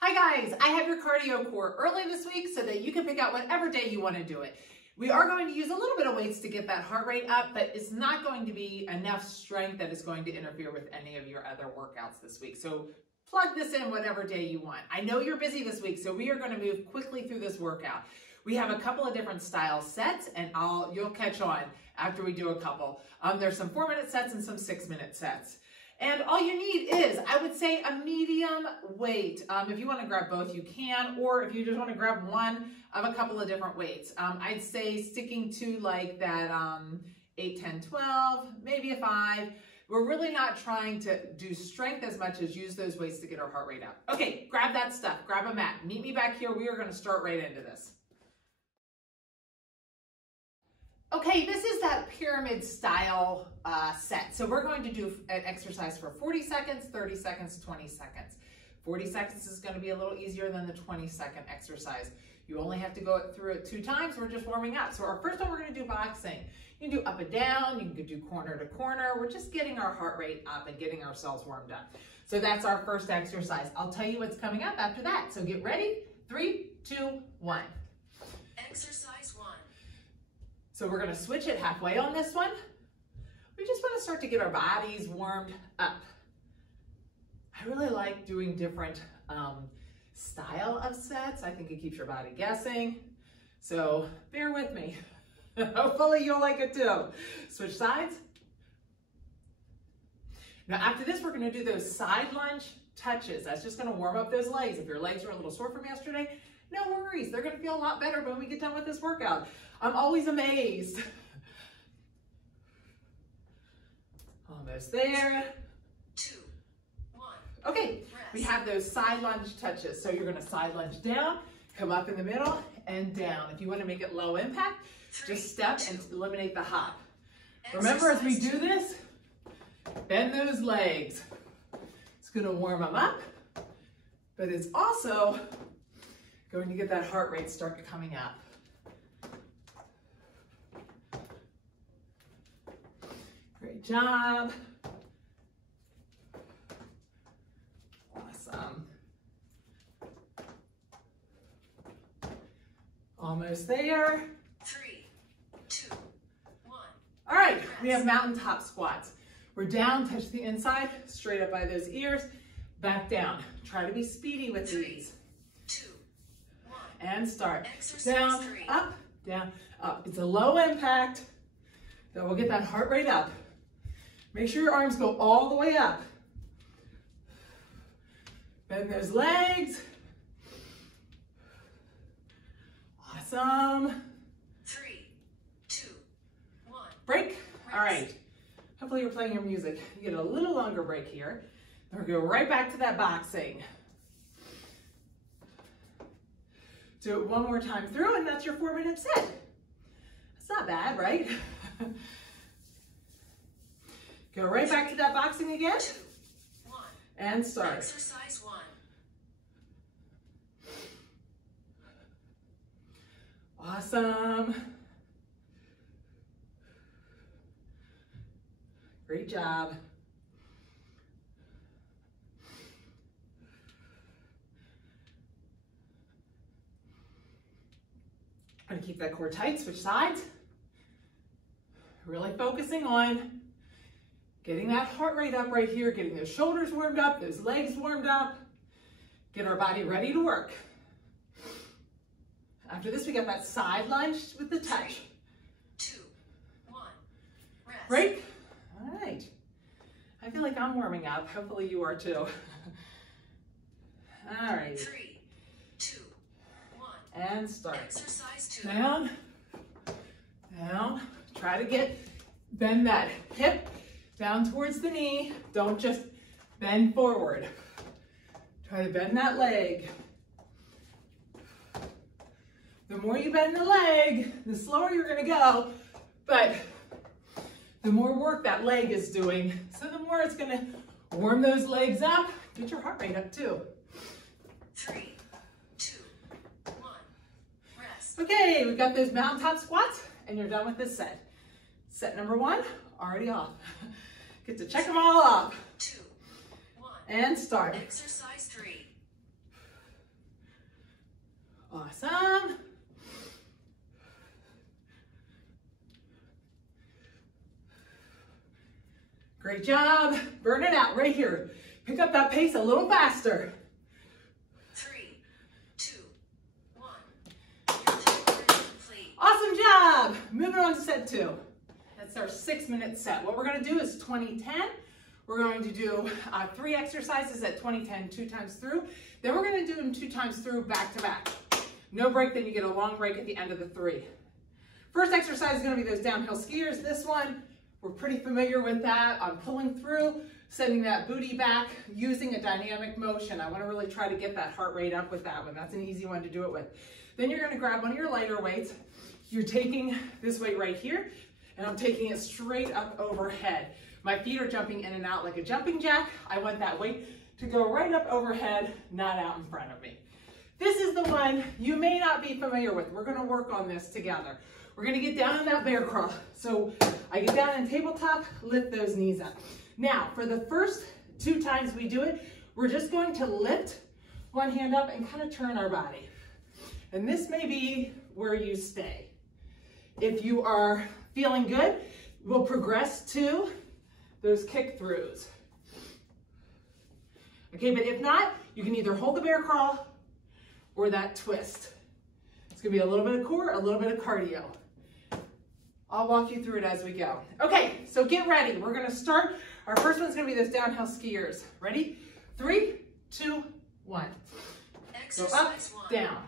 Hi guys, I have your cardio core early this week so that you can pick out whatever day you want to do it. We are going to use a little bit of weights to get that heart rate up, but it's not going to be enough strength that is going to interfere with any of your other workouts this week. So plug this in whatever day you want. I know you're busy this week, so we are going to move quickly through this workout. We have a couple of different style sets, and you'll catch on after we do a couple. There's some 4-minute sets and some 6-minute sets. And all you need is, I would say, a medium weight. If you want to grab both, you can, or if you just want to grab one of a couple of different weights. I'd say sticking to like that 8, 10, 12, maybe a 5. We're really not trying to do strength as much as use those weights to get our heart rate up. Okay, grab that stuff, grab a mat. Meet me back here. We are going to start right into this. Okay, this is that pyramid style set. So we're going to do an exercise for 40 seconds, 30 seconds, 20 seconds. 40 seconds is going to be a little easier than the 20-second exercise. You only have to go through it 2 times. We're just warming up. So our first one, we're going to do boxing. You can do up and down. You can do corner to corner. We're just getting our heart rate up and getting ourselves warmed up. So that's our first exercise. I'll tell you what's coming up after that. So get ready. 3, 2, 1. Exercise 1. So we're going to switch it halfway on this one. We just want to start to get our bodies warmed up. I really like doing different style of sets. I think it keeps your body guessing. So bear with me. Hopefully you'll like it too. Switch sides. Now after this, we're going to do those side lunge touches. That's just going to warm up those legs. If your legs are a little sore from yesterday, no worries. They're going to feel a lot better when we get done with this workout. I'm always amazed. Almost there. 2, 1. Okay, we have those side lunge touches. So you're going to side lunge down, come up in the middle, and down. If you want to make it low impact, just step and eliminate the hop. Remember, as we do this, bend those legs. It's going to warm them up, but it's also going to get that heart rate start coming up. Great job. Awesome. Almost there. 3, 2, 1. All right, we have mountaintop squats. We're down, touch the inside, straight up by those ears, back down. Try to be speedy with 3, these. 2, 1. And start. Exercise Down, 3. up, down, up. It's a low impact that will get that heart rate up. Make sure your arms go all the way up. Bend those legs. Awesome. 3, 2, 1. Break. All right. Hopefully you're playing your music. You get a little longer break here. Then we'll go right back to that boxing. Do it one more time through, and that's your 4-minute set. That's not bad, right? Go right back to that boxing again. 2, 1. And start. Exercise 1. Awesome. Great job. I'm going to keep that core tight, switch sides. Really focusing on getting that heart rate up right here, getting those shoulders warmed up, those legs warmed up, get our body ready to work. After this, we got that side lunge with the touch. 2, 1. Rest. Break. All right. I feel like I'm warming up. Hopefully you are too. All right. 3, 2, 1. And start. Exercise 2. Down, down. Try to bend that hip down towards the knee. Don't just bend forward. Try to bend that leg. The more you bend the leg, the slower you're going to go, but the more work that leg is doing. So the more it's going to warm those legs up, get your heart rate up too. 3, 2, 1. Rest. Okay, we've got those mountaintop squats, and you're done with this set. Set number 1, already off. Get to check them all off. 2, 1. And start. Exercise 3. Awesome. Great job. Burn it out right here. Pick up that pace a little faster. 3, 2, 1. Your time is complete. Awesome job. Moving on to set 2. That's our 6-minute set. What we're going to do is 20-10. We're going to do 3 exercises at 20-10, 2 times through. Then we're going to do them 2 times through back to back. No break, then you get a long break at the end of the 3. First exercise is going to be those downhill skiers. This one, we're pretty familiar with that. I'm pulling through, sending that booty back, using a dynamic motion. I want to really try to get that heart rate up with that one. That's an easy one to do it with. Then you're going to grab one of your lighter weights. You're taking this weight right here, and I'm taking it straight up overhead. My feet are jumping in and out like a jumping jack. I want that weight to go right up overhead, not out in front of me. This is the one you may not be familiar with. We're going to work on this together. We're going to get down in that bear crawl. So I get down in tabletop, lift those knees up. Now, for the first 2 times we do it, we're just going to lift one hand up and kind of turn our body. And this may be where you stay. If you are feeling good, we'll progress to those kick throughs. Okay, but if not, you can either hold the bear crawl or that twist. It's going to be a little bit of core, a little bit of cardio. I'll walk you through it as we go. Okay, so get ready. We're going to start. Our first one's going to be those downhill skiers. Ready? 3, 2, 1. Exercise Go up, 1. down.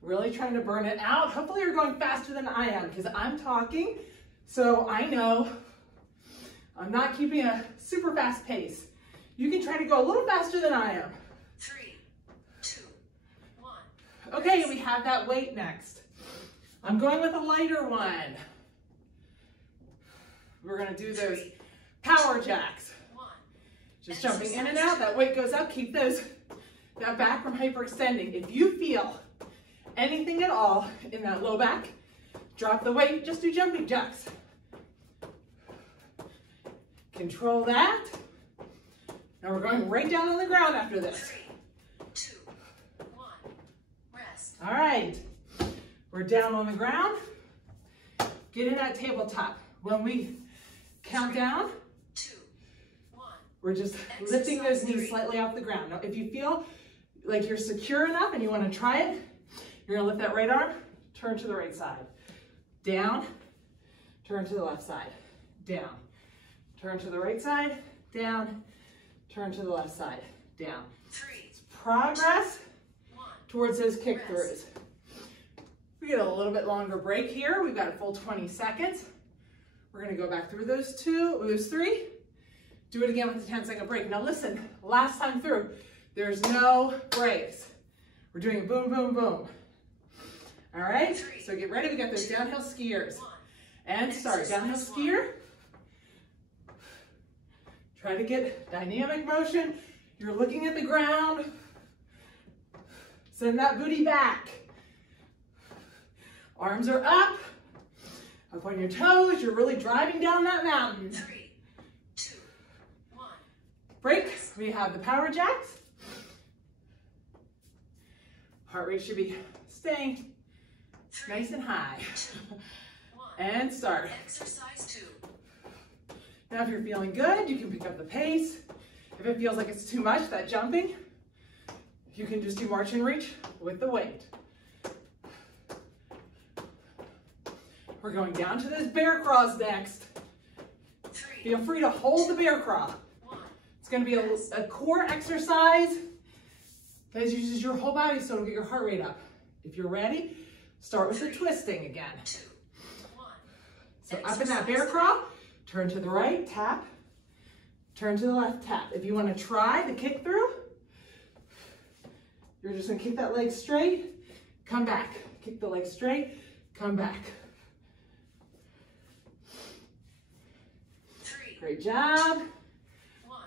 Really trying to burn it out. Hopefully you're going faster than I am because I'm talking, so I know I'm not keeping a super fast pace. You can try to go a little faster than I am. 3, 2, 1. Okay, we have that weight next. I'm going with a lighter one. We're going to do those power jacks. 1. Just jumping in and out. That weight goes up. Keep that back from hyperextending. If you feel anything at all in that low back, drop the weight. Just do jumping jacks. Control that. Now we're going right down on the ground after this. 3, 2, 1. Rest. All right. We're down on the ground. Get in that tabletop. When we count down, 2, 1. we're just lifting those knees slightly off the ground. Now, if you feel like you're secure enough and you want to try it, you're going to lift that right arm, turn to the right side. Down, turn to the left side. Down, turn to the right side. Down, turn to the left side. Down. 3, It's progress 1. towards those kick throughs. We get a little bit longer break here. We've got a full 20 seconds. We're going to go back through those 3. Do it again with the 10-second break. Now listen, last time through, there's no breaks. We're doing boom, boom, boom. All right, so get ready. We got those downhill skiers. And start. Downhill skier. Try to get dynamic motion. You're looking at the ground. Send that booty back. Arms are up on your toes. You're really driving down that mountain. 3, 2, 1. Break. We have the power jacks. Heart rate should be staying 3, nice and high. 2, 1. And start. Exercise 2. Now if you're feeling good, you can pick up the pace. If it feels like it's too much, that jumping, you can just do march and reach with the weight. We're going down to those bear crawls next. 3, Feel free to hold the bear crawl. 1. It's going to be a core exercise that uses your whole body so it'll get your heart rate up. If you're ready, start with the twisting again. 2, 1. So up in that bear crawl, turn to the right, tap. Turn to the left, tap. If you want to try the kick through, you're just going to kick that leg straight, come back. Kick the leg straight, come back. 3, Great job. 1.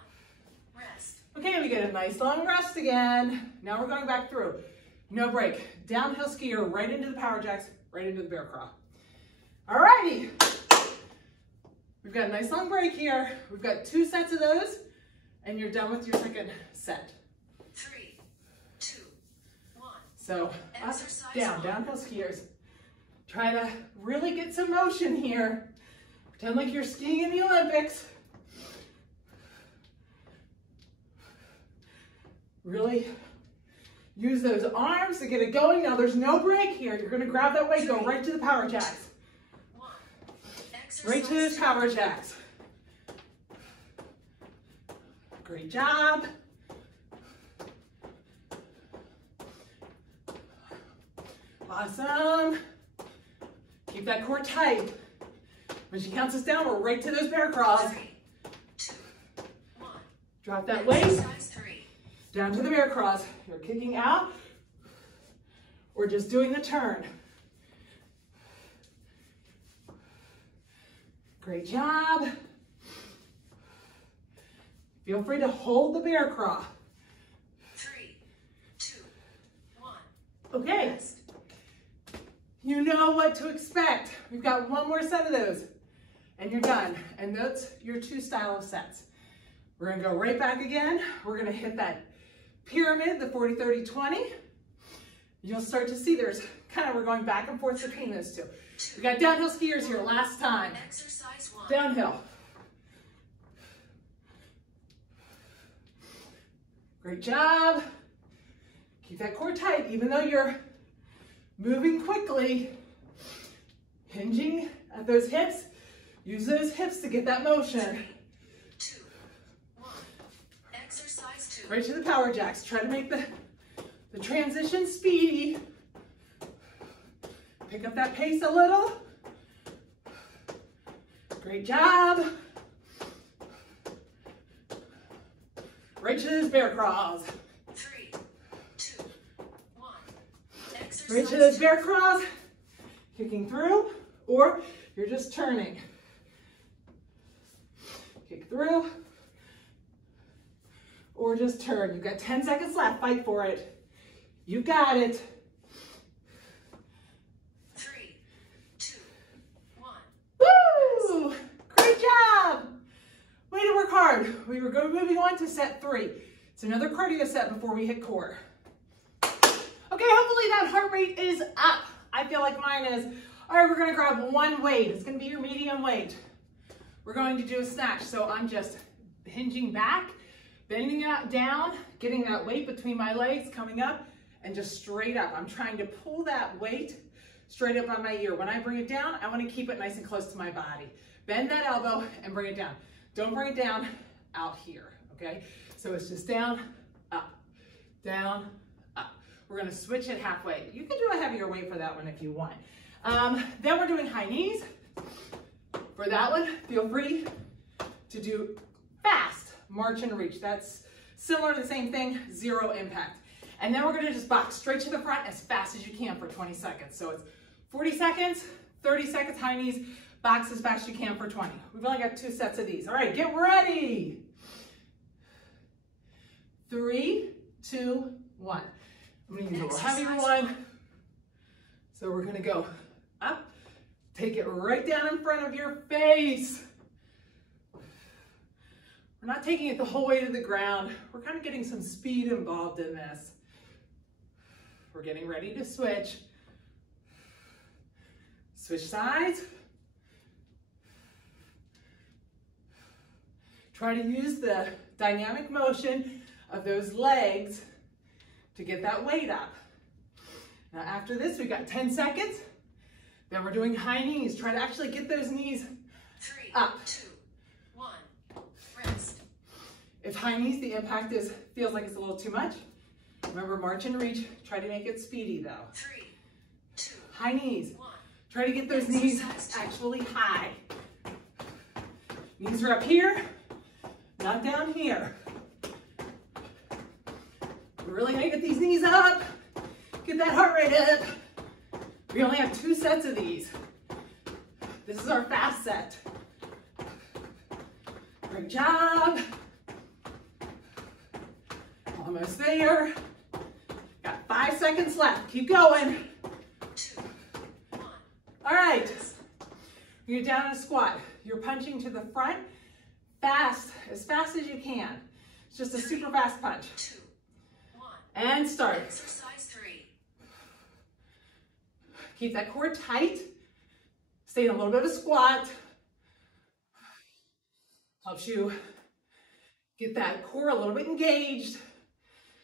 Rest. Okay, we get a nice long rest again. Now we're going back through. No break. Downhill skier, right into the power jacks, right into the bear crawl. Alrighty. We've got a nice long break here. We've got 2 sets of those, and you're done with your second set. 3, So up, Exercise down, one. downhill skiers. Try to really get some motion here. Pretend like you're skiing in the Olympics. Really use those arms to get it going. Now there's no break here. You're gonna grab that weight, go right to the power jacks. Right to those power jacks. Great job. Awesome. Keep that core tight. When she counts us down, we're right to those bear crawls. 3, 2, 1. Drop that weight. Exercise 3. Down to the bear crawls. You're kicking out or just doing the turn. Great job. Feel free to hold the bear crawl. 3, 2, 1. Okay. Rest. You know what to expect. We've got one more set of those and you're done. And that's your 2 style of sets. We're gonna go right back again. We're gonna hit that pyramid, the 40, 30, 20. You'll start to see there's kind of, we're going back and forth between those two. We got downhill skiers here last time. Exercise 1. Downhill. Great job. Keep that core tight, even though you're moving quickly. Hinging at those hips. Use those hips to get that motion. 3, 2, 1. Exercise 2. Right to the power jacks. Try to make the transition speedy. Pick up that pace a little. Great job. Right to those bear crawls. 3, 2, 1. Exercise Right to those 2. bear crawls. Kicking through, or you're just turning. Kick through, or just turn. You've got 10 seconds left. Fight for it. You got it. 3, 2, 1. Woo! Great job. Way to work hard. We were moving on to set 3. It's another cardio set before we hit core. Okay, hopefully that heart rate is up. I feel like mine is. All right, we're gonna grab one weight. It's gonna be your medium weight. We're going to do a snatch. So I'm just hinging back, bending it down, getting that weight between my legs, coming up, and just straight up. I'm trying to pull that weight straight up on my ear. When I bring it down, I wanna keep it nice and close to my body. Bend that elbow and bring it down. Don't bring it down out here, okay? So it's just down, up, down, up. We're gonna switch it halfway. You can do a heavier weight for that one if you want. Then we're doing high knees. For that one, feel free to do fast, march and reach. That's similar to the same thing, 0 impact. And then we're gonna just box straight to the front as fast as you can for 20 seconds. So it's 40 seconds, 30 seconds high knees, box as fast as you can for 20. We've only got 2 sets of these. All right, get ready. 3, 2, 1. I'm gonna use a little heavier one. So we're gonna go up, take it right down in front of your face. We're not taking it the whole way to the ground. We're kind of getting some speed involved in this. We're getting ready to switch. Switch sides. Try to use the dynamic motion of those legs to get that weight up. Now after this, we've got 10 seconds. Then we're doing high knees. Try to actually get those knees 3, up. 2, 1. Rest. If high knees, the impact feels like it's a little too much. Remember, march and reach. Try to make it speedy though. 3, 2, High knees. 1. Try to get those knees actually high. Knees are up here, not down here. We're really gonna get these knees up. Get that heart rate up. We only have 2 sets of these. This is our fast set. Great job. Almost there. Got 5 seconds left. Keep going. 2, 1. All right. You're down in a squat. You're punching to the front fast, as fast as you can. It's just a super fast punch. 2, 1. And start. Exercise 3. Keep that core tight. Stay in a little bit of a squat. Helps you get that core a little bit engaged.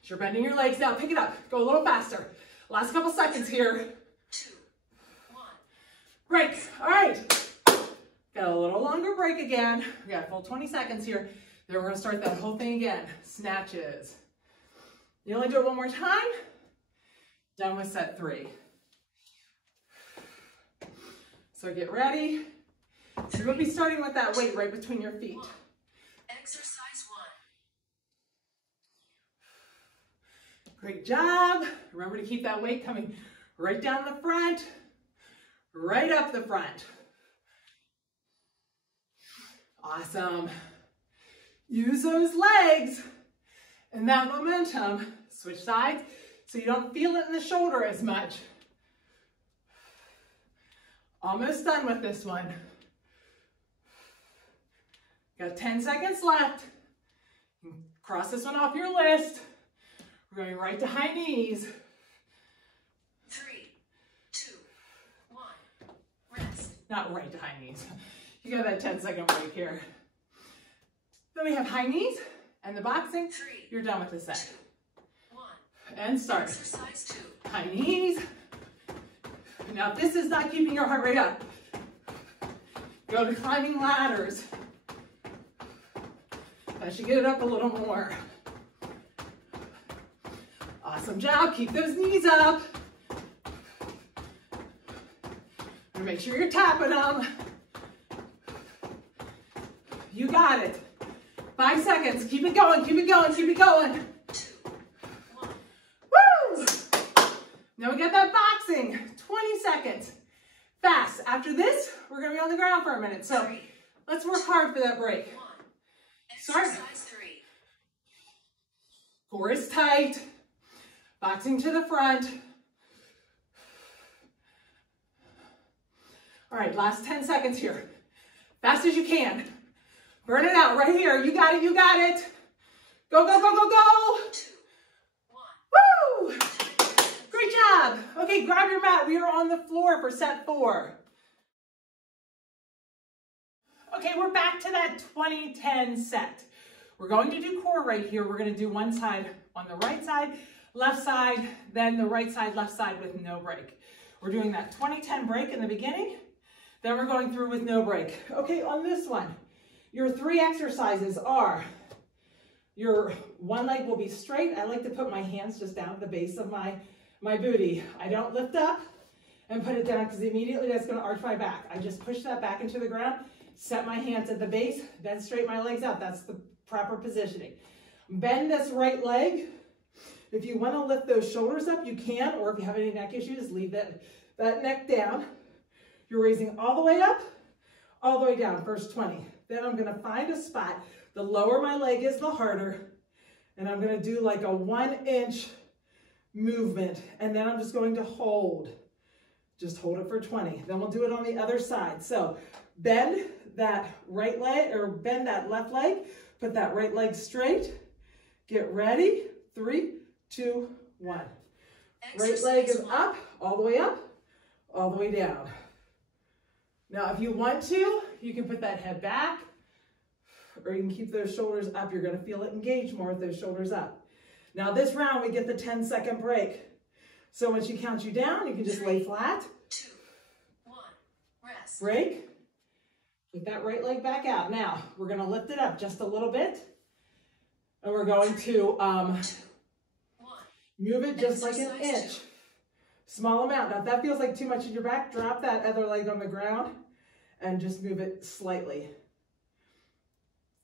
As you're bending your legs now, pick it up. Go a little faster. Last couple seconds here. 2, 1. Break. All right. Got a little longer break again. We got a full 20 seconds here. Then we're going to start that whole thing again. Snatches. You only do it one more time. Done with set 3. So get ready. You're going to be starting with that weight right between your feet. Exercise 1. Great job. Remember to keep that weight coming right down the front, right up the front. Awesome. Use those legs and that momentum. Switch sides so you don't feel it in the shoulder as much. Almost done with this one. Got 10 seconds left. Cross this one off your list. We're going right to high knees. 3, 2, 1. Rest. Not right to high knees. You got that 10-second break here. Then we have high knees and the boxing. 3. You're done with the set. 1. And start. Exercise 2. High knees. Now, if this is not keeping your heart rate up, go to climbing ladders. That should get it up a little more. Awesome job. Keep those knees up. And make sure you're tapping them. You got it. 5 seconds. Keep it going. Keep it going. Keep it going. 2, 1. Woo! Now we got that boxing. 20 seconds. Fast. After this, we're going to be on the ground for a minute. So 3, let's work hard for that break. 1. Start. Exercise 3. Core is tight. Boxing to the front. All right, last 10 seconds here. Fast as you can. Burn it out right here. You got it, you got it. Go, go, go, go, go. 2, 1. Woo! Great job. Okay, grab your mat. We are on the floor for set 4. Okay, we're back to that 20-10 set. We're going to do core right here. We're going to do one side on the right side, left side, then the right side, left side with no break. We're doing that 20-10 break in the beginning. Then we're going through with no break. Okay, on this one, your 3 exercises are, your one leg will be straight. I like to put my hands just down at the base of my booty. I don't lift up and put it down because immediately that's going to arch my back. I just push that back into the ground, set my hands at the base, then straighten my legs out. That's the proper positioning. Bend this right leg. If you want to lift those shoulders up, you can, or if you have any neck issues, leave that neck down. You're raising all the way up, all the way down, first 20. Then I'm going to find a spot. The lower my leg is, the harder. And I'm going to do like a 1-inch movement. And then I'm just going to hold. Just hold it for 20. Then we'll do it on the other side. So bend that right leg, or bend that left leg. Put that right leg straight. Get ready. 3, 2, 1. Right leg is up, all the way up, all the way down. Now, if you want to, you can put that head back, or you can keep those shoulders up. You're going to feel it engage more with those shoulders up. Now, this round, we get the 10-second break. So when she counts you down, you can just lay flat. 2, 1. Rest. Break. Put that right leg back out. Now, we're going to lift it up just a little bit. And we're going to move it just like an inch. Small amount. Now, if that feels like too much in your back, drop that other leg on the ground and just move it slightly.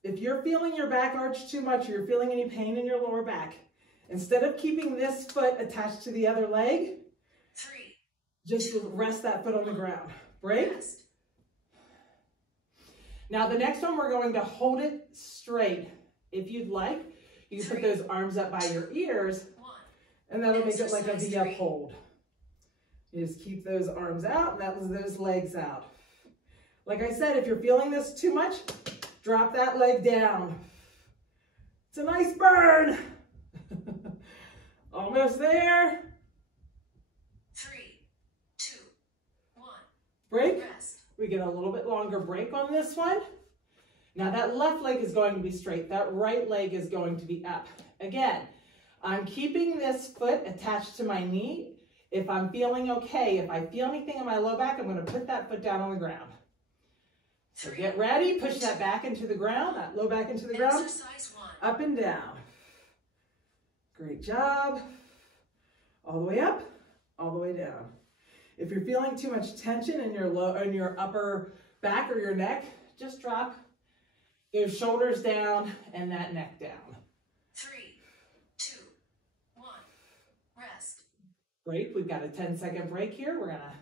If you're feeling your back arch too much, or you're feeling any pain in your lower back, instead of keeping this foot attached to the other leg, 3, just rest that foot on the ground. Break. Rest. Now, the next one, we're going to hold it straight. If you'd like, you can put those arms up by your ears, 1. and that'll make it like a V-up 3. hold. You just keep those arms out, and that was those legs out. Like I said, if you're feeling this too much, drop that leg down. It's a nice burn. Almost there. 3, 2, break. Rest. We get a little bit longer break on this one. Now that left leg is going to be straight. That right leg is going to be up. Again, I'm keeping this foot attached to my knee. If I'm feeling okay, if I feel anything in my low back, I'm going to put that foot down on the ground. So get ready, push that back into the ground, that low back into the ground, Exercise 1. up and down. Great job. All the way up, all the way down. If you're feeling too much tension in your upper back or your neck, just drop those shoulders down and that neck down. 3, 2, 1. Rest. Break. We've got a 10-second break here. We're going to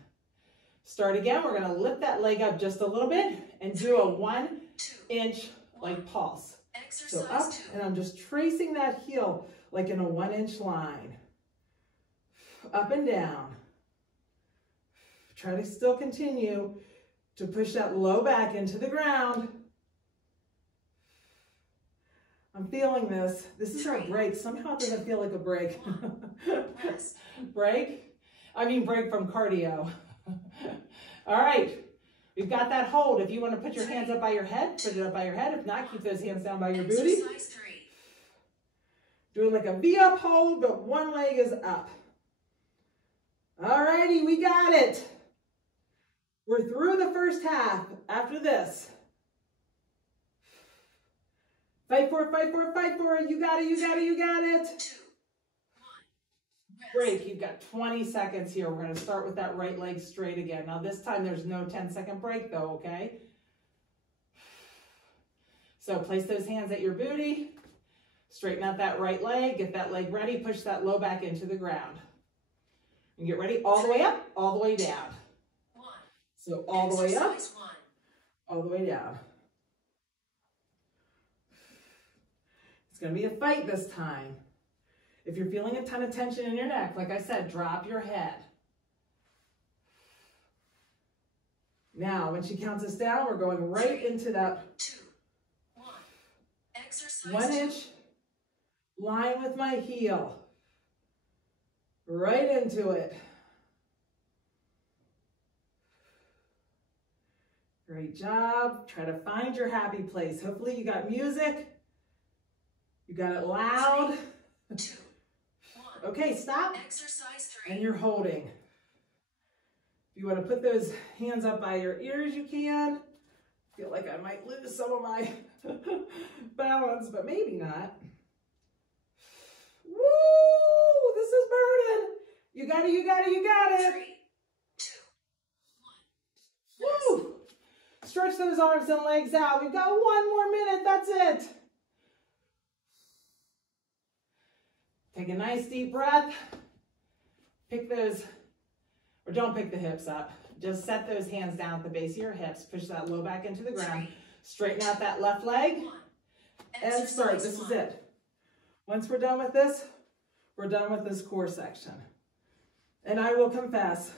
start again. We're going to lift that leg up just a little bit and do a 1-inch like pulse. So up, and I'm just tracing that heel like in a 1-inch line. Up and down. Try to still continue to push that low back into the ground. I'm feeling this. This is our break. Somehow it doesn't feel like a break. Break? I mean break from cardio. All right. We've got that hold. If you want to put your hands up by your head, put it up by your head. If not, keep those hands down by your booty. Doing like a V-up hold, but one leg is up. All righty, we got it. We're through the first half. After this, fight for it, fight for it, fight for it. You got it, you got it, you got it. 2, 1. Break. You've got 20 seconds here. We're going to start with that right leg straight again. Now this time there's no 10-second break though, okay? So place those hands at your booty. Straighten out that right leg. Get that leg ready. Push that low back into the ground. And get ready all the way up, all the way down. 1. So all the way up, all the way down. It's going to be a fight this time. If you're feeling a ton of tension in your neck, like I said, drop your head. Now, when she counts us down, we're going right into that 2, 1. Exercise 1-inch line with my heel. Right into it. Great job. Try to find your happy place. Hopefully you got music. You got it loud. 2, 1. Okay, stop. Exercise 3. And you're holding. If you want to put those hands up by your ears, you can. I feel like I might lose some of my balance, but maybe not. Woo! This is burning. You got it, you got it, you got it. 3, 2, 1. Woo! Stretch those arms and legs out. We've got 1 more minute. That's it. Take a nice deep breath. Pick those, or don't pick the hips up. Just set those hands down at the base of your hips. Push that low back into the ground. Straighten out that left leg. And start. This is it. Once we're done with this, we're done with this core section. And I will confess,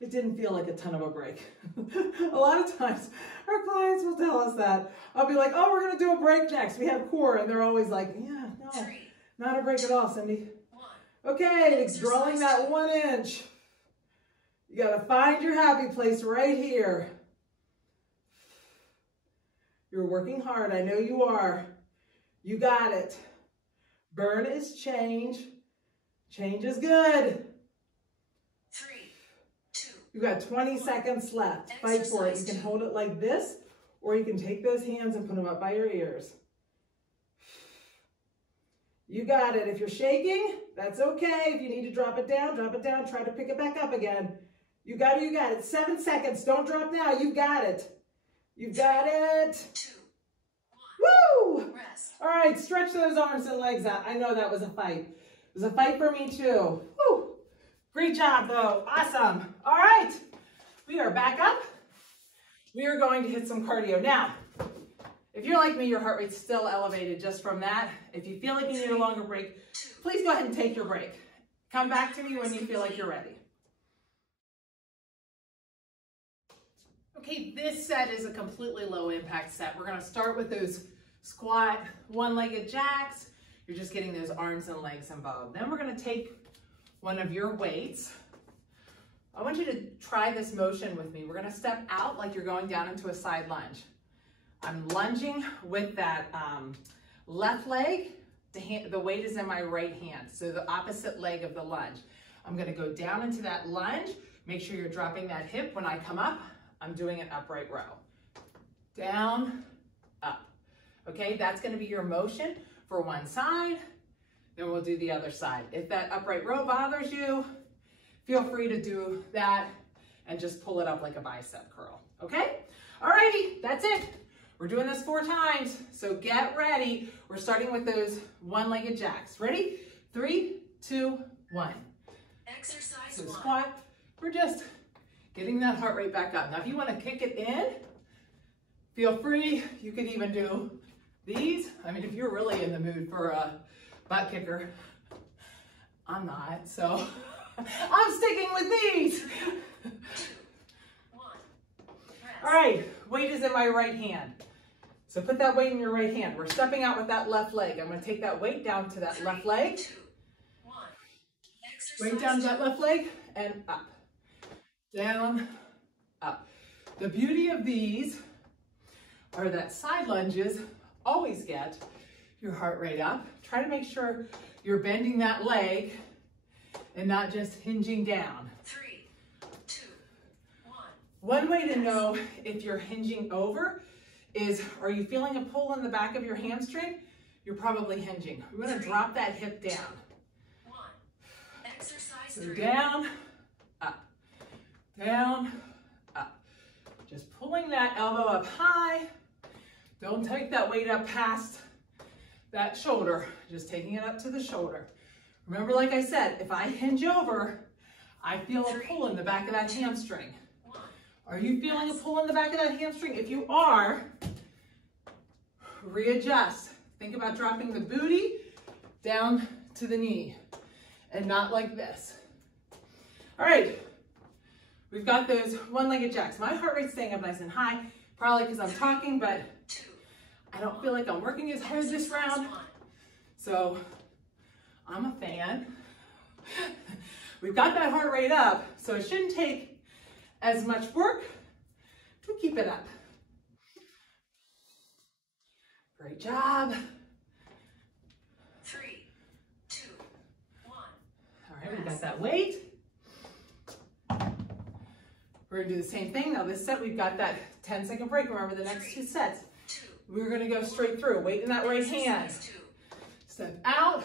it didn't feel like a ton of a break. A lot of times, our clients will tell us that. I'll be like, oh, we're going to do a break next. We have core. And they're always like, yeah, no, not a break at all, Cindy. 1. Okay, drawing that 1 inch. You got to find your happy place right here. You're working hard. I know you are. You got it. Burn is change. Change is good. 3, 2. You've got 20 seconds left. Fight for it. You can hold it like this, or you can take those hands and put them up by your ears. You got it. If you're shaking, that's okay. If you need to drop it down, drop it down. Try to pick it back up again. You got it, you got it. 7 seconds. Don't drop now. You got it. You got it. 2, 1. Woo! Rest. All right, stretch those arms and legs out. I know that was a fight. It was a fight for me too. Woo! Great job though. Awesome. All right, we are back up. We are going to hit some cardio. Now, if you're like me, your heart rate's still elevated just from that. If you feel like you need a longer break, please go ahead and take your break. Come back to me when you feel like you're ready. Okay, this set is a completely low impact set. We're gonna start with those squat one-legged jacks. You're just getting those arms and legs involved. Then we're gonna take one of your weights, I want you to try this motion with me. We're gonna step out like you're going down into a side lunge. I'm lunging with that left leg. The weight is in my right hand, so the opposite leg of the lunge. I'm gonna go down into that lunge. Make sure you're dropping that hip. When I come up, I'm doing an upright row. Down, up. Okay, that's gonna be your motion for one side, then we'll do the other side. If that upright row bothers you, feel free to do that and just pull it up like a bicep curl, okay? Alrighty, that's it. We're doing this 4 times, so get ready. We're starting with those one-legged jacks. Ready? 3, 2, 1. Exercise So 1. squat, we're just getting that heart rate back up. Now if you wanna kick it in, feel free. You could even do these. I mean, if you're really in the mood for a butt kicker, I'm not, so I'm sticking with these. 2, 1. Rest. All right, weight is in my right hand. So put that weight in your right hand. We're stepping out with that left leg. I'm gonna take that weight down to that 3, left leg. 2, 1. Exercise Weight down to that 2. left leg and up. Down, up. The beauty of these are that side lunges always get your heart rate up. Try to make sure you're bending that leg and not just hinging down. 3, 2, 1. One way to know if you're hinging over is, are you feeling a pull in the back of your hamstring? You're probably hinging. We're gonna drop that hip down. 1. Exercise So 3. down, up, down, up. Just pulling that elbow up high. Don't take that weight up past that shoulder, just taking it up to the shoulder. Remember, like I said, if I hinge over, I feel a pull in the back of that hamstring. 1. Are you feeling a pull in the back of that hamstring? If you are, readjust. Think about dropping the booty down to the knee and not like this. All right, we've got those one-legged jacks. My heart rate's staying up nice and high, probably because I'm talking, but 2. I don't feel like I'm working as hard this round, so I'm a fan. We've got that heart rate up, so it shouldn't take as much work to keep it up. Great job. 3, 2, 1. All right, we've got that weight. We're gonna do the same thing. Now this set, we've got that 10-second break. Remember the next 2 sets. 2. We're gonna go straight through. Weight in that right hand. Exercise 2. Step out,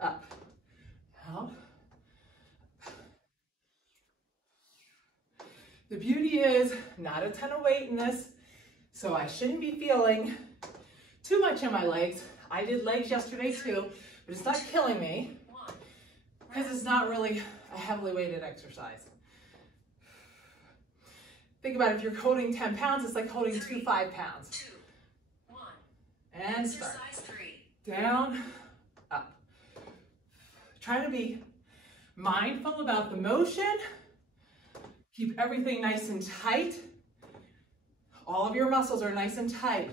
up, out. The beauty is not a ton of weight in this, so I shouldn't be feeling too much in my legs. I did legs yesterday too, but it's not killing me 1. because it's not really a heavily weighted exercise. Think about it, if you're holding 10 pounds, it's like holding 2 5-pounds. 2, 1. And start. Exercise 3. Down, up. Try to be mindful about the motion. Keep everything nice and tight. All of your muscles are nice and tight.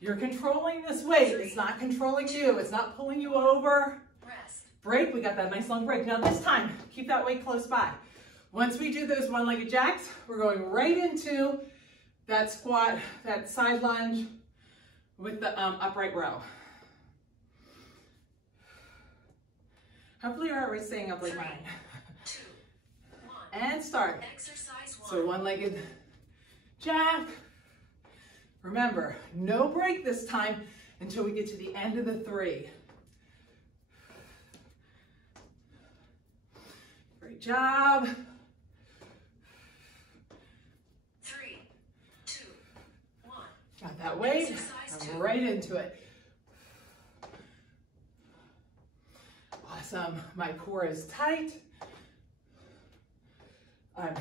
You're controlling this weight. It's not controlling you. It's not pulling you over. Rest. Break. We got that nice long break. Now this time, keep that weight close by. Once we do those one-legged jacks, we're going right into that squat, that side lunge with the upright row. Hopefully your heart rate's staying up like 3, mine. 2, 1. And start. Exercise 1. So one-legged jack. Remember, no break this time until we get to the end of the 3. Great job. 3, 2, 1. Got that weight. Exercise I'm 2. right into it. Awesome. My core is tight. I'm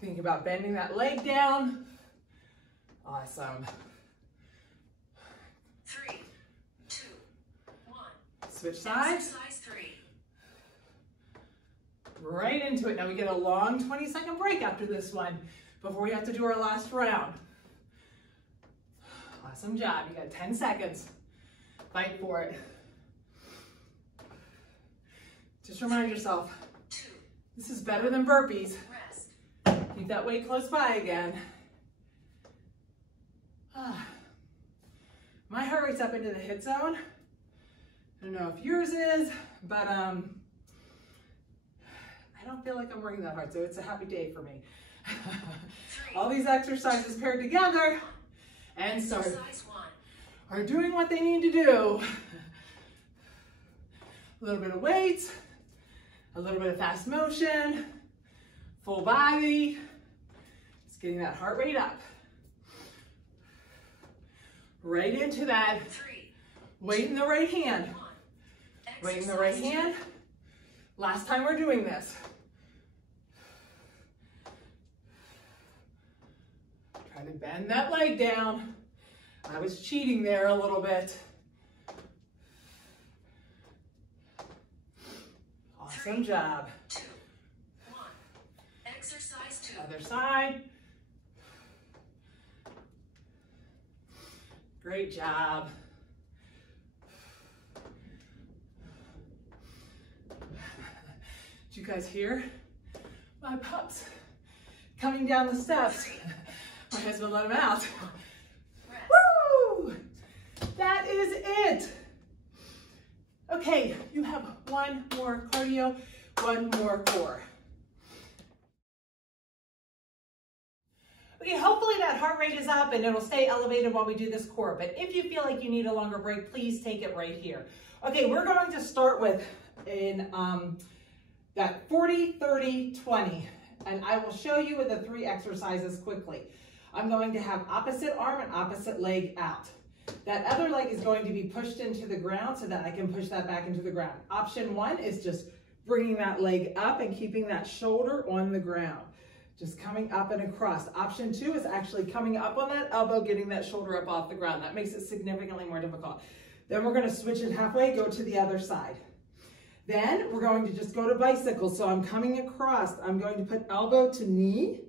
thinking about bending that leg down. Awesome. 3, 2, 1. Switch sides. Exercise 3. Right into it. Now we get a long 20-second break after this one before we have to do our last round. Awesome job. You got 10 seconds. Fight for it. Just remind yourself, 2. this is better than burpees. Rest. Keep that weight close by again. My heart rate's up into the HIIT zone. I don't know if yours is, but I don't feel like I'm working that hard, so it's a happy day for me. All these exercises paired together and Exercise 1. are doing what they need to do. A little bit of weight, a little bit of fast motion, full body. Just getting that heart rate up. Right into that 3. weight in the right hand. 1. Weight in the right hand. Last time we're doing this. Try to bend that leg down. I was cheating there a little bit. Awesome job. 2. 1. Exercise 2. Other side. Great job. Did you guys hear my pups coming down the steps? My husband let them out. Rest. Woo! That is it. Okay, you have one more cardio, one more core. Okay, hopefully that heart rate is up and it'll stay elevated while we do this core. But if you feel like you need a longer break, please take it right here. Okay, we're going to start with that 40, 30, 20. And I will show you with the 3 exercises quickly. I'm going to have opposite arm and opposite leg out. That other leg is going to be pushed into the ground so that I can push that back into the ground. Option 1 is just bringing that leg up and keeping that shoulder on the ground. Just coming up and across. Option 2 is actually coming up on that elbow, getting that shoulder up off the ground. That makes it significantly more difficult. Then we're going to switch it halfway, go to the other side. Then we're going to just go to bicycle. So I'm coming across. I'm going to put elbow to knee,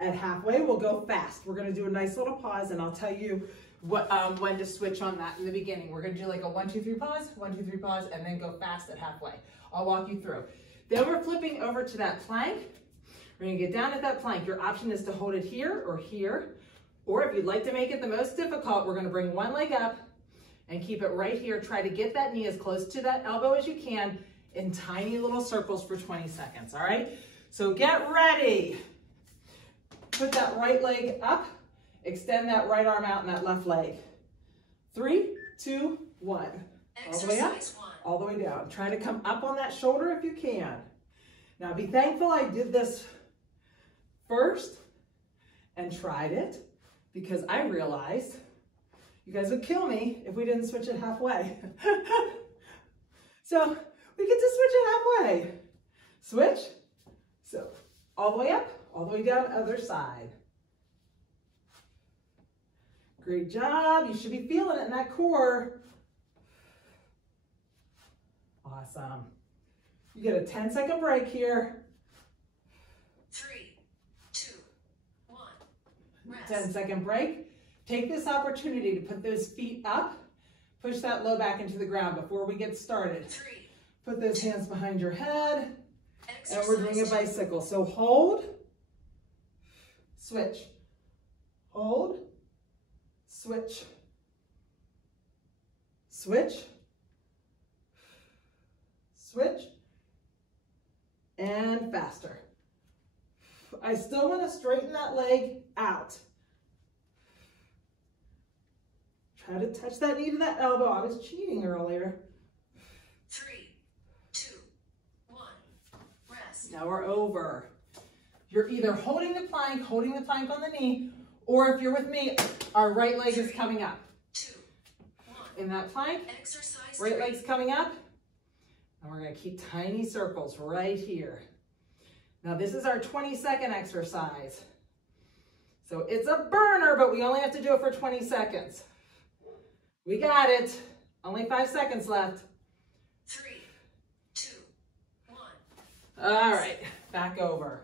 and halfway we'll go fast. We're going to do a nice little pause, and I'll tell you what when to switch on that in the beginning. We're going to do like a 1, 2, 3 pause, 1, 2, 3 pause, and then go fast at halfway. I'll walk you through. Then we're flipping over to that plank. We're going to get down at that plank. Your option is to hold it here, or if you'd like to make it the most difficult, we're going to bring one leg up and keep it right here. Try to get that knee as close to that elbow as you can in tiny little circles for 20 seconds, all right? So get ready. Put that right leg up, extend that right arm out and that left leg. 3, 2, 1. All the way up, all the way down. Try to come up on that shoulder if you can. Now be thankful I did this first and tried it, because I realized you guys would kill me if we didn't switch it halfway. So we get to switch it halfway. Switch. So all the way up, all the way down, other side. Great job. You should be feeling it in that core. Awesome. You get a 10-second break here. 3, 2, 1. Rest. 10-second break. Take this opportunity to put those feet up. Push that low back into the ground before we get started. 3. Put those hands behind your head. Exercise And we're doing a bicycle. So hold, switch, hold, switch, switch, switch, and faster. I still want to straighten that leg out. Try to touch that knee to that elbow. I was cheating earlier. 3, 2, 1. Rest. Now we're over. You're either holding the plank on the knee, or if you're with me, our right leg is coming up. 2, 1. In that plank, Exercise right 3. leg's coming up, and we're gonna keep tiny circles right here. Now this is our 20-second exercise. So it's a burner, but we only have to do it for 20 seconds. We got it. Only 5 seconds left. 3, 2, 1. All right, back over.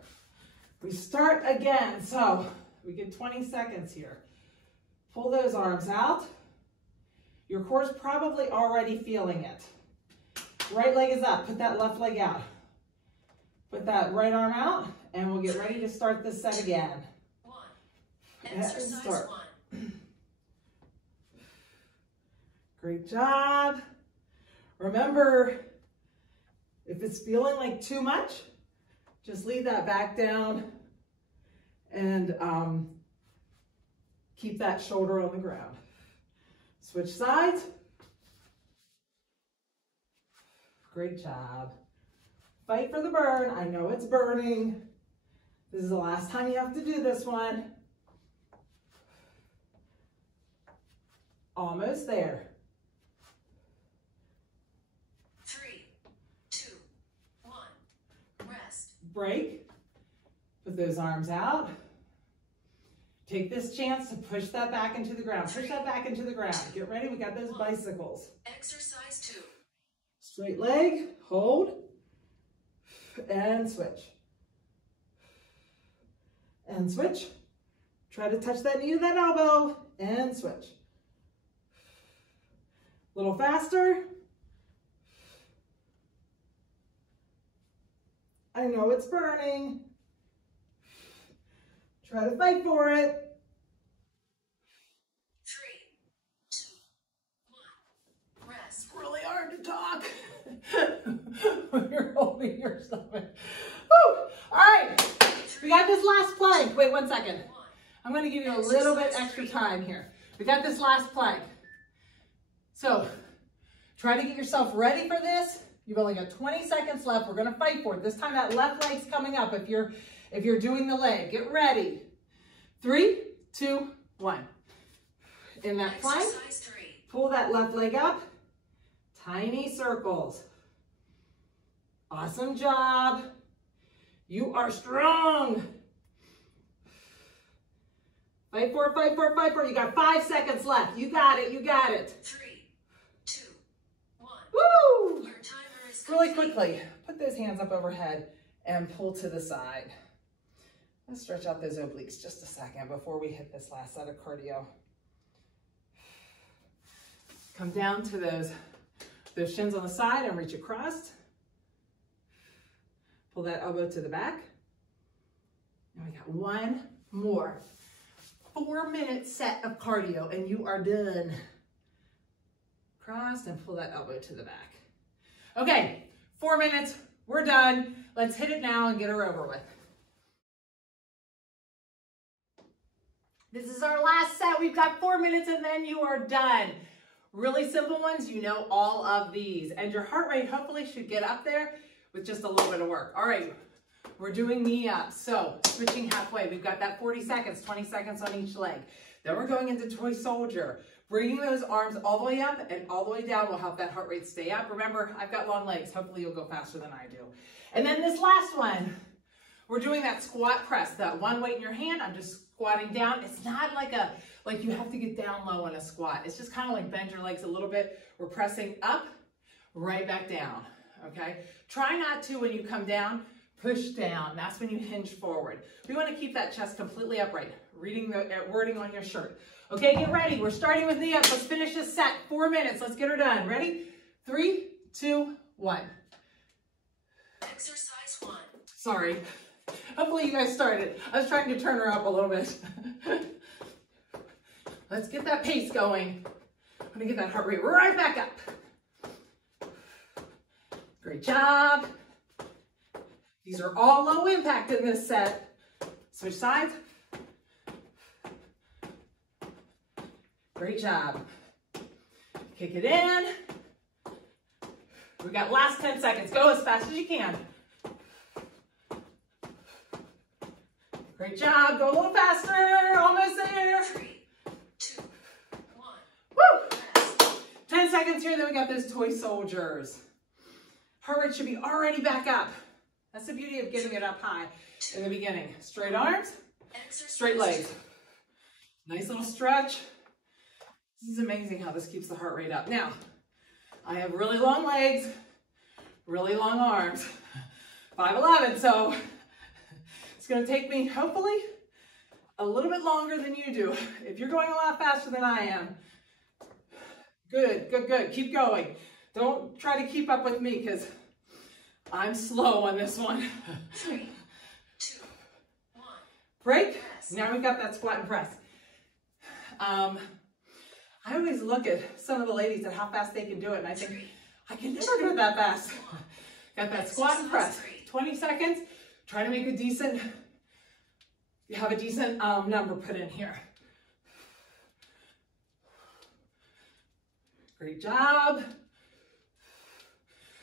We start again. So we get 20 seconds here. Pull those arms out. Your core's probably already feeling it. Right leg is up. Put that left leg out. Put that right arm out, and we'll get ready to start this set again. Exercise Start. 1. Great job. Remember, if it's feeling like too much, just leave that back down and keep that shoulder on the ground. Switch sides. Great job. Fight for the burn. I know it's burning. This is the last time you have to do this one. Almost there. 3, 2, 1. Rest. Break. Put those arms out. Take this chance to push that back into the ground. Push that back into the ground. Get ready. We got those bicycles. Exercise 2. Straight leg. Hold. And switch. And switch. Try to touch that knee to that elbow. And switch. A little faster. I know it's burning. Try to fight for it. 3, 2, 1. Rest. It's really hard to talk when you're holding your stomach. Woo! All right, we got this last plank. Wait 1 second. I'm going to give you a little bit extra time here. We got this last plank. So try to get yourself ready for this. You've only got 20 seconds left. We're going to fight for it. This time that left leg's coming up if you're doing the leg. Get ready. 3, 2, 1. In that plank, pull that left leg up. Tiny circles. Awesome job. You are strong. Fight for it, fight for it, fight for it. You got 5 seconds left. You got it, you got it. 3, 2, 1. Woo! Your timer is Really quickly, put those hands up overhead and pull to the side. Let's stretch out those obliques just a second before we hit this last set of cardio. Come down to those shins on the side and reach across. Pull that elbow to the back. And we got one more 4-minute set of cardio and you are done. Cross and pull that elbow to the back. Okay, 4 minutes, we're done. Let's hit it now and get her over with. This is our last set. We've got 4 minutes and then you are done. Really simple ones, you know all of these. And your heart rate hopefully should get up there with just a little bit of work. All right, we're doing knee ups. So switching halfway, we've got that 40 seconds, 20 seconds on each leg. Then we're going into toy soldier. Bringing those arms all the way up and all the way down will help that heart rate stay up. Remember, I've got long legs. Hopefully you'll go faster than I do. And then this last one, we're doing that squat press, that one weight in your hand. I'm just squatting down. It's not like you have to get down low on a squat. It's just kind of like bend your legs a little bit. We're pressing up, right back down, okay? Try not to, when you come down, push down. That's when you hinge forward. We want to keep that chest completely upright. Reading the wording on your shirt. Okay, get ready. We're starting with knee up. Let's finish this set. 4 minutes. Let's get her done. Ready? 3, 2, 1. Exercise 1. Sorry. Hopefully you guys started. I was trying to turn her up a little bit. Let's get that pace going. I'm going to get that heart rate right back up. Great job. These are all low impact in this set. Switch sides. Great job. Kick it in. We got last 10 seconds. Go as fast as you can. Great job. Go a little faster. Almost there. 3, 2, 1. Woo! 10 seconds here, then we got those toy soldiers. Heart rate should be already back up. That's the beauty of getting it up high in the beginning. Straight arms, straight legs. Nice little stretch. This is amazing how this keeps the heart rate up. Now, I have really long legs, really long arms, 5'11", so it's gonna take me, hopefully, a little bit longer than you do. If you're going a lot faster than I am, good, good, good. Keep going. Don't try to keep up with me because I'm slow on this one. 3, 2, 1. Break. Press. Now we've got that squat and press. I always look at some of the ladies at how fast they can do it, and I think, I can never do it that fast. Got that squat and press. 20 seconds. Try to make a decent, you have a decent number put in here. Great job.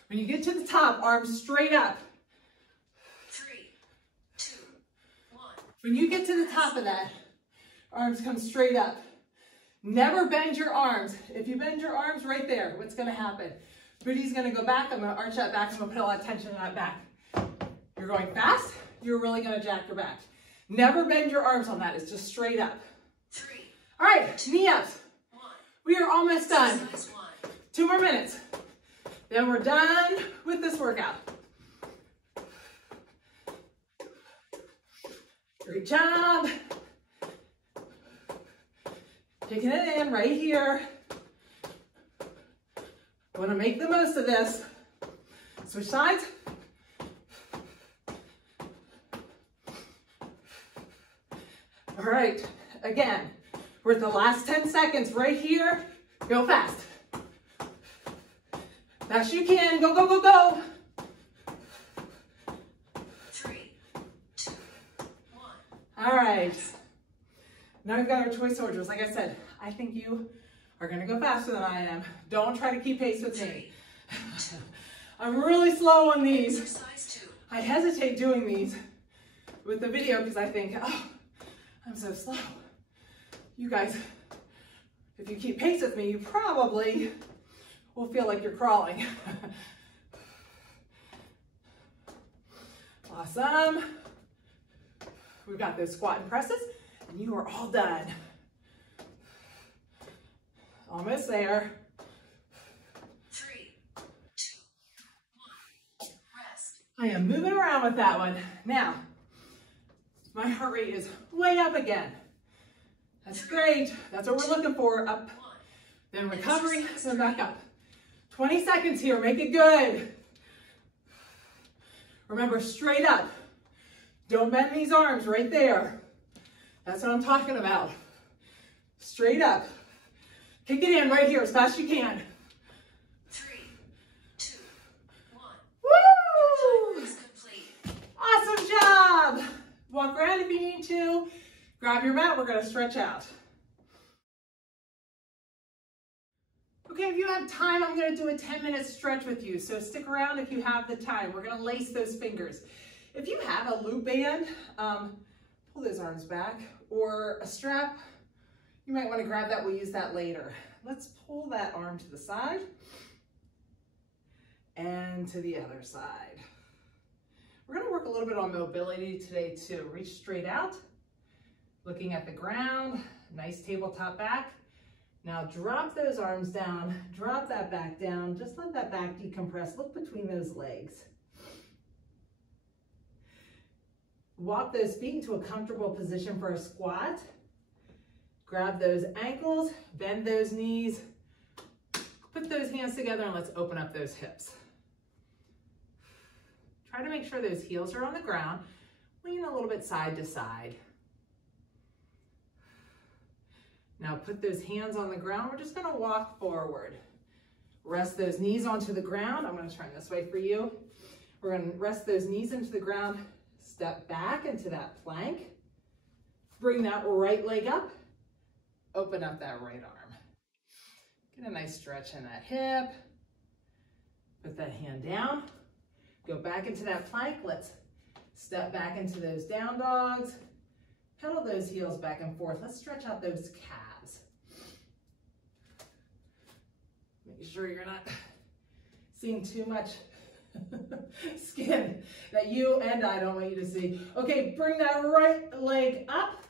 When you get to the top, arms straight up. 3, 2, 1. When you get to the top of that, arms come straight up. Never bend your arms. If you bend your arms right there, what's going to happen? Booty's going to go back. I'm going to arch that back. I'm going to put a lot of tension on that back. You're going fast. You're really going to jack your back. Never bend your arms on that. It's just straight up. 3. All right, knee ups. 1. We are almost done. Exercise 1. 2 more minutes. Then we're done with this workout. Great job. Taking it in right here. Want to make the most of this. Switch sides. All right, again, we're at the last 10 seconds right here. Go fast. Fast you can. Go, go, go, go. 3, 2, 1. All right. Now we've got our toy soldiers. Like I said, I think you are going to go faster than I am. Don't try to keep pace with me. I'm really slow on these. Exercise 2. I hesitate doing these with the video because I think, oh, I'm so slow. You guys, if you keep pace with me, you probably will feel like you're crawling. Awesome. We've got those squat and presses, and you are all done. Almost there. 3, 2, 1. Rest. I am moving around with that one. Now, my heart rate is way up again. That's great. That's what we're looking for. Up, 1. then recovery, then back up. 20 seconds here. Make it good. Remember, straight up. Don't bend these arms right there. That's what I'm talking about. Straight up. Kick it in right here as fast as you can. 3, 2, 1. Woo! Is complete. Awesome job. Walk around if you need to. Grab your mat. We're going to stretch out. Okay, if you have time, I'm going to do a 10-minute stretch with you. So stick around if you have the time. We're going to lace those fingers. If you have a loop band, pull those arms back, or a strap, you might want to grab that. We'll use that later. Let's pull that arm to the side and to the other side. We're going to work a little bit on mobility today too. Reach straight out, looking at the ground, nice tabletop back. Now drop those arms down, drop that back down, just let that back decompress. Look between those legs. Walk those feet into a comfortable position for a squat. Grab those ankles, bend those knees, put those hands together, and let's open up those hips. Try to make sure those heels are on the ground. Lean a little bit side to side. Now put those hands on the ground. We're just going to walk forward. Rest those knees onto the ground. I'm going to turn this way for you. We're going to rest those knees into the ground. Step back into that plank. Bring that right leg up. Open up that right arm. Get a nice stretch in that hip. Put that hand down. Go back into that plank. Let's step back into those down dogs. Pedal those heels back and forth. Let's stretch out those calves. Make sure you're not seeing too much skin that you and I don't want you to see. Okay, bring that right leg up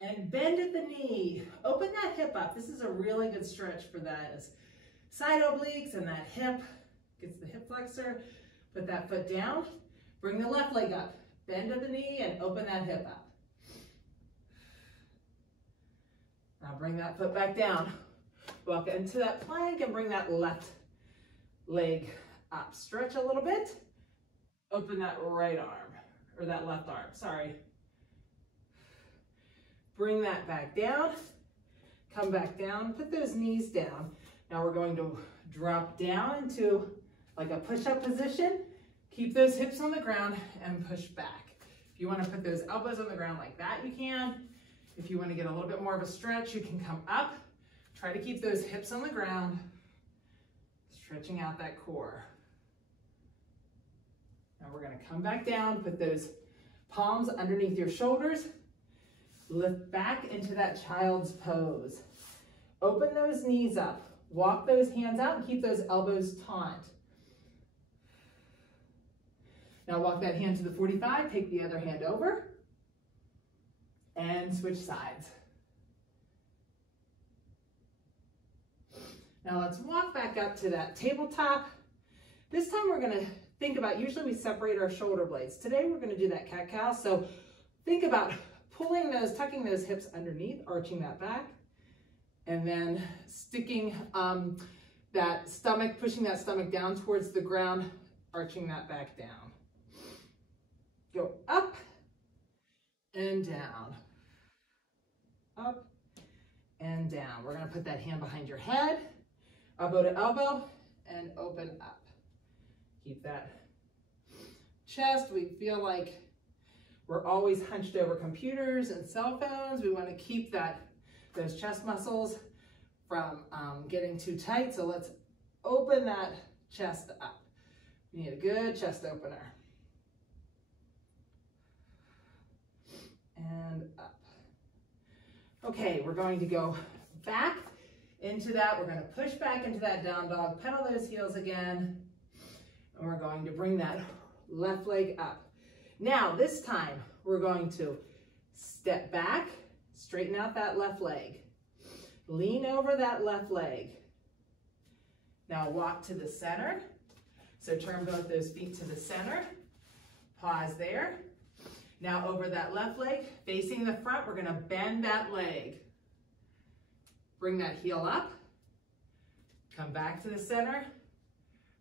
and bend at the knee. Open that hip up. This is a really good stretch for that side obliques and that hip. Gets the hip flexor. Put that foot down. Bring the left leg up. Bend at the knee and open that hip up. Now bring that foot back down. Walk into that plank and bring that left leg up. Stretch a little bit. Open that right arm, or that left arm, sorry. Bring that back down. Come back down, put those knees down. Now we're going to drop down into like a push-up position. Keep those hips on the ground and push back. If you want to put those elbows on the ground like that, you can. If you want to get a little bit more of a stretch, you can come up. Try to keep those hips on the ground, stretching out that core. Now we're going to come back down, put those palms underneath your shoulders, lift back into that child's pose. Open those knees up, walk those hands out and keep those elbows taut. Now walk that hand to the 45, take the other hand over, and switch sides. Now let's walk back up to that tabletop. This time we're gonna think about, usually we separate our shoulder blades. Today we're gonna do that cat-cow, so think about pulling those, tucking those hips underneath, arching that back, and then sticking that stomach, pushing that stomach down towards the ground, arching that back down. Go up and down, up and down. We're gonna put that hand behind your head, elbow to elbow, and open up. Keep that chest. We feel like we're always hunched over computers and cell phones. We want to keep those chest muscles from getting too tight. So let's open that chest up. We need a good chest opener. And up. Okay, we're going to go back into that. We're going to push back into that down dog, pedal those heels again, and we're going to bring that left leg up. Now, this time, we're going to step back, straighten out that left leg, lean over that left leg. Now, walk to the center. So turn both those feet to the center. Pause there. Now, over that left leg, facing the front, we're going to bend that leg. Bring that heel up. Come back to the center.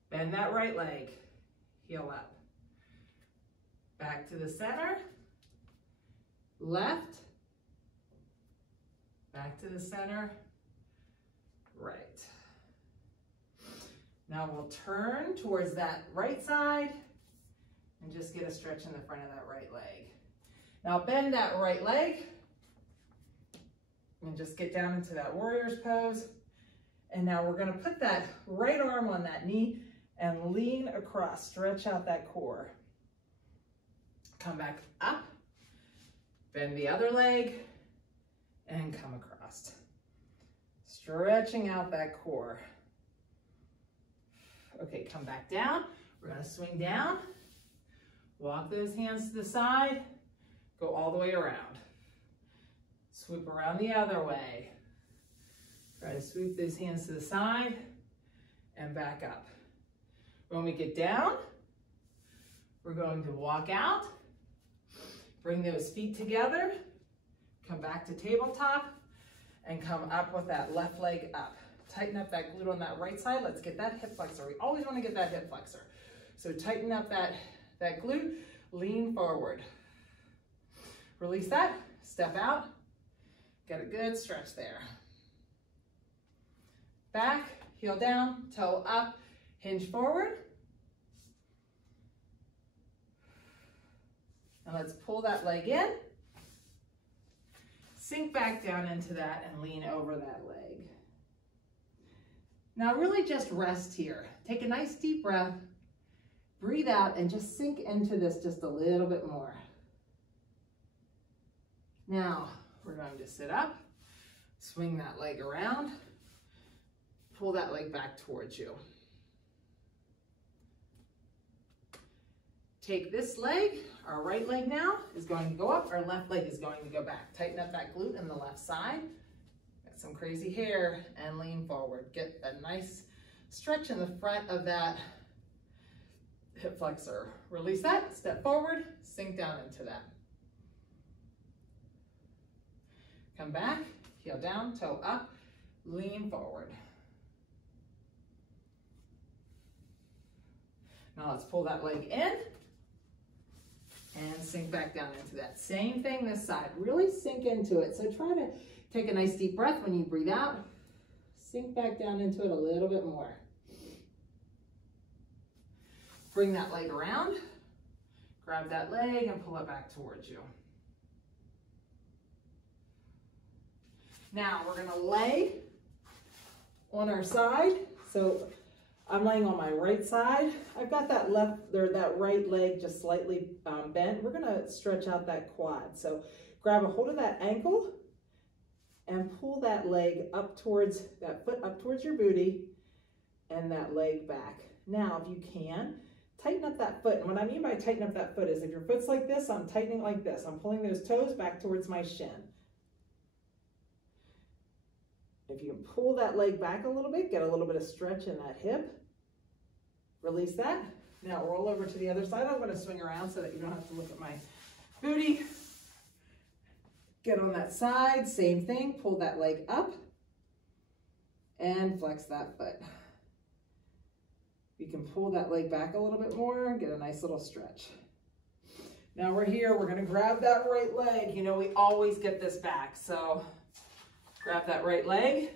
Bend that right leg. Heel up. Back to the center. Left. Back to the center. Right. Now we'll turn towards that right side and just get a stretch in the front of that right leg. Now bend that right leg and just get down into that warrior's pose. And now we're going to put that right arm on that knee and lean across, stretch out that core. Come back up, bend the other leg, and come across. Stretching out that core. Okay, come back down. We're going to swing down, walk those hands to the side, go all the way around. Swoop around the other way. Try to sweep those hands to the side and back up. When we get down, we're going to walk out, bring those feet together, come back to tabletop, and come up with that left leg up. Tighten up that glute on that right side. Let's get that hip flexor. We always want to get that hip flexor. So tighten up that glute, lean forward. Release that, step out, get a good stretch there. Back, heel down, toe up, hinge forward. And let's pull that leg in. Sink back down into that and lean over that leg. Now really just rest here. Take a nice deep breath, breathe out, and just sink into this just a little bit more. Now we're going to sit up, swing that leg around, pull that leg back towards you. Take this leg, our right leg now is going to go up, our left leg is going to go back. Tighten up that glute in the left side. Got some crazy hair and lean forward. Get a nice stretch in the front of that hip flexor. Release that, step forward, sink down into that. Come back, heel down, toe up, lean forward. Now let's pull that leg in and sink back down into that. Same thing this side. Really sink into it. So try to take a nice deep breath when you breathe out. Sink back down into it a little bit more. Bring that leg around. Grab that leg and pull it back towards you. Now we're going to lay on our side. So I'm laying on my right side. I've got that that right leg just slightly bent. We're going to stretch out that quad. So grab a hold of that ankle and pull that leg up towards that foot, up towards your booty, and that leg back. Now, if you can, tighten up that foot. And what I mean by tighten up that foot is if your foot's like this, I'm tightening like this. I'm pulling those toes back towards my shin. If you can pull that leg back a little bit, get a little bit of stretch in that hip, release that. Now roll over to the other side. I'm going to swing around so that you don't have to look at my booty. Get on that side, same thing, pull that leg up and flex that foot. You can pull that leg back a little bit more, get a nice little stretch. Now we're here, we're going to grab that right leg. You know, we always get this back, so grab that right leg,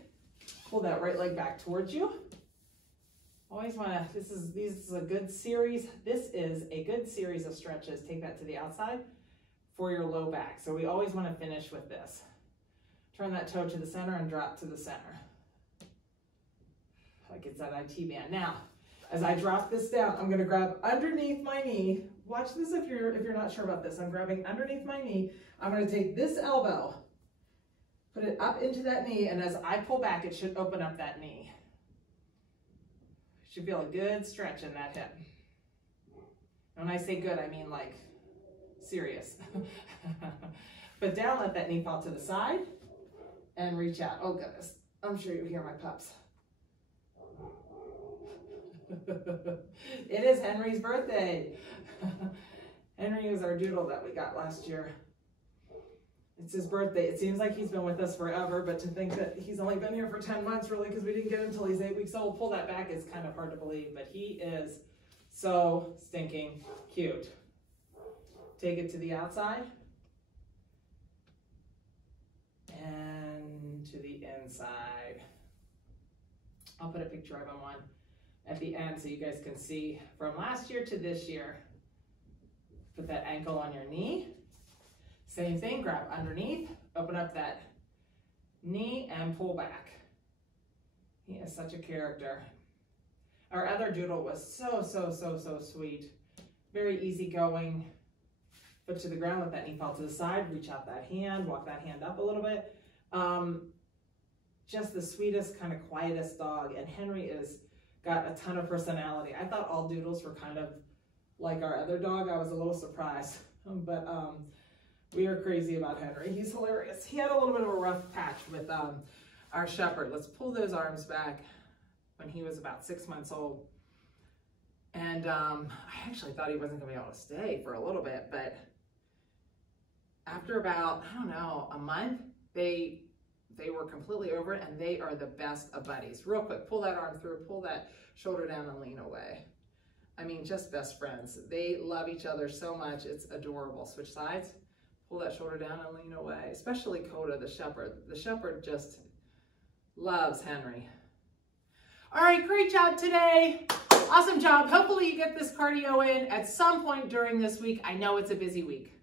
pull that right leg back towards you. Always want to, this is a good series. This is a good series of stretches. Take that to the outside for your low back. So we always want to finish with this. Turn that toe to the center and drop to the center. Like it's that IT band. Now, as I drop this down, I'm going to grab underneath my knee. Watch this if you're not sure about this. I'm grabbing underneath my knee. I'm going to take this elbow, put it up into that knee, and as I pull back, it should open up that knee. You should feel a good stretch in that hip. And when I say good, I mean like serious. But down, let that knee fall to the side and reach out. Oh goodness, I'm sure you hear my pups. It is Henry's birthday. Henry is our doodle that we got last year. It's his birthday. It seems like he's been with us forever, but to think that he's only been here for 10 months really because we didn't get him until he's 8 weeks old. Pull that back is kind of hard to believe, but he is so stinking cute. Take it to the outside and to the inside. I'll put a picture of him on at the end so you guys can see from last year to this year. Put that ankle on your knee. Same thing, grab underneath, open up that knee and pull back. He is such a character. Our other doodle was so sweet. Very easygoing. Foot to the ground, let that knee fall to the side, reach out that hand, walk that hand up a little bit. Just the sweetest, kind of quietest dog, and Henry is got a ton of personality. I thought all doodles were kind of like our other dog. I was a little surprised, but we are crazy about Henry. He's hilarious. He had a little bit of a rough patch with our shepherd. Let's pull those arms back when he was about 6 months old. And I actually thought he wasn't gonna be able to stay for a little bit, but after about, I don't know, a month, they were completely over it, and they are the best of buddies. Real quick, pull that arm through, pull that shoulder down and lean away. I mean, just best friends. They love each other so much, it's adorable. Switch sides, pull that shoulder down and lean away, especially Coda, the shepherd. The shepherd just loves Henry. All right, great job today. Awesome job. Hopefully you get this cardio in at some point during this week. I know it's a busy week.